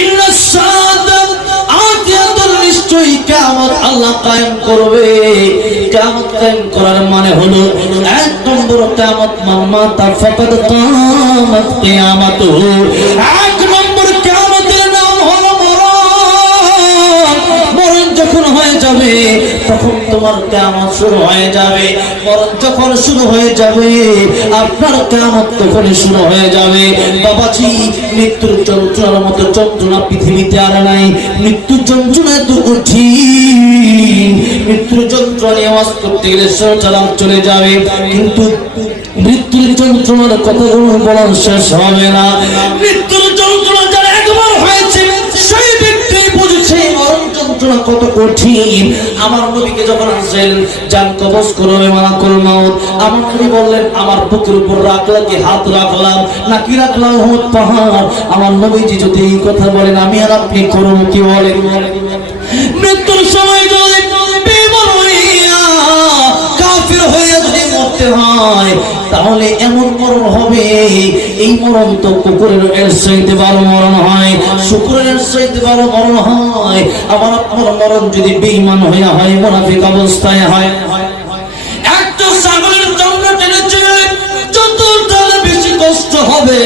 ইন্নাস সাআতা আতিয়াতুন, নিশ্চয়ই কিয়ামত আল্লাহ কায়েম করবে। কিয়ামত কায়েম করার মানে হলো এক নম্বর কিয়ামত মাতা ফাকাদ কামাত কিয়ামাতুহু। এক নম্বর কিয়ামতের নাম হলো মরণ। মরণ যখন হয়ে যাবে তখন তোমার কিয়ামত শুরু হয়ে যাবে। মরণ যখন শুরু হয়ে যাবে আপনার কিয়ামত তখন শুরু হয়ে যাবে। বাবাজি, মৃত্যুর যন্ত্রণার মতো যন্ত্রণা পৃথিবীতে আর নাই। মৃত্যুর যন্ত্রণা এত কঠিন, মৃত্যুর যন্ত্রণা আওয়াজ করতে গেলে চালান চলে যাবে, কিন্তু মৃত্যুর যন্ত্রণার কথাগুলো বলা শেষ হবে না। মৃত্যুর যন্ত্রণা যারা একবার হয়েছে সেই ব্যক্তি বুঝেছে মরণ যন্ত্রণা কত কঠিন। আমার নবীকে যখন আসেন জান কবজ করবে মালাকুল মাউত, আমার নবী বললেন আমার বুকের উপর রাখলাম কি হাত রাখলাম নাকি রাখলাম হুদ পাহাড়। আমার নবীজি যদি এই কথা বলেন আমি আর আপনি করব কি বলেন? মৃত্যুর সময় যদি বেঈমান হইয়া কাফির হইয়া যদি মরতে হয় তাহলে এমন মরণ হবে, এই মরণ তো কুকুরের এর চাইতে বড় মরণ হয়, শুকুরের চাইতে বড় মরণ হয়। আবার আপনার মরণ যদি বেঈমান হইয়া হয়, মুনাফিক অবস্থায় হয়। একটা ছাগলের চামড়া টেনে চলে যত বেশি কষ্ট হবে